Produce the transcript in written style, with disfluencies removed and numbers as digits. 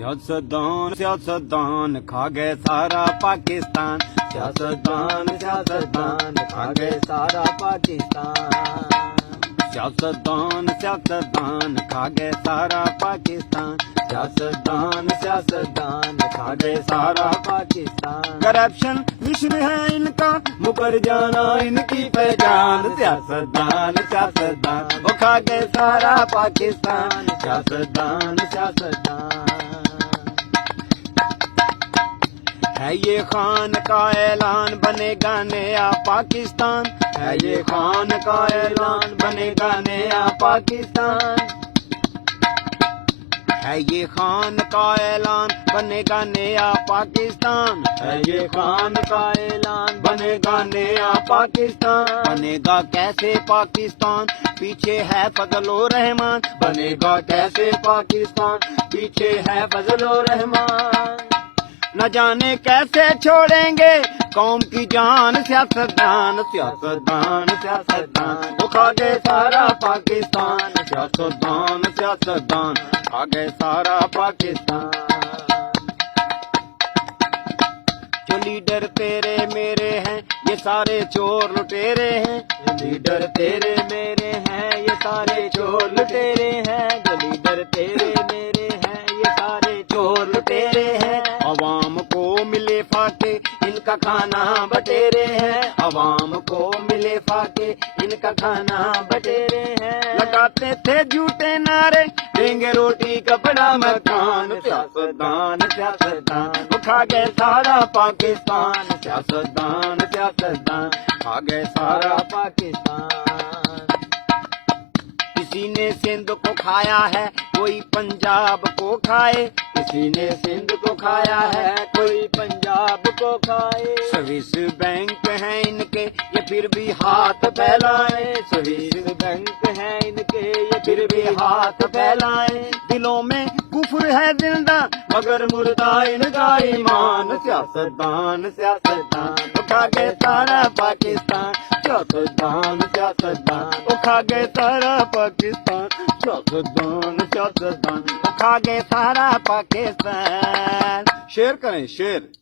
सियासतदान खा गए सारा पाकिस्तान। सियासतदान खा गए सारा पाकिस्तान। सियासतदान खा गए सारा पाकिस्तान। सियासतदान खा गए सारा पाकिस्तान। करप्शन मिश्र है इनका, मुकर जाना इनकी पहचान। सियासतदान वो खा गए सारा पाकिस्तान। सियासतदान है ये खान का ऐलान, बनेगा नया पाकिस्तान। है ये खान का ऐलान, बनेगा नया पाकिस्तान। है ये खान का ऐलान, बनेगा नया पाकिस्तान। है ये खान का ऐलान, बनेगा नया पाकिस्तान। बनेगा कैसे पाकिस्तान, पीछे है फजलो रहमान। बनेगा कैसे पाकिस्तान, पीछे है फजलो रहमान। न जाने कैसे छोड़ेंगे कौम की जान। सियासतदान वो खा गए सारा पाकिस्तान। सियासतदान खा गए सारा पाकिस्तान। जो लीडर तेरे मेरे हैं, ये सारे चोर लुटेरे हैं। जो लीडर तेरे मेरे हैं, ये सारे चोर लुटेरे हैं। जो लीडर तेरे मेरे हैं, ये सारे चोर लुटेरे हैं। अवाम को मिले फाके, इनका खाना बटेरे हैं। अवाम को मिले फाके, इनका खाना बटेरे हैं। लगाते थे झूठे नारे, देंगे रोटी कपड़ा मकान। सियासतदान वो खा गए सारा पाकिस्तान। सियासतदान खा गए सारा। सारा पाकिस्तान। किसी ने सिंध को खाया है, कोई पंजाब को खाए। किसी ने सिंध को खाया है, कोई पंजाब को खाए। स्विस बैंक हैं इनके, ये फिर भी हाथ फैलाए। स्विस बैंक है इनके, ये फिर भी हाथ फैलाए। दिलों में कुफ्र है जिंदा, मगर मुर्दा इनका ईमान। सियासतदान वो खा गए सारा पाकिस्तान। सियासतदान वो खा गए सारा पाकिस्तान। सियासतदान वो खा गए सारा पाकिस्तान। शेर करें शेर।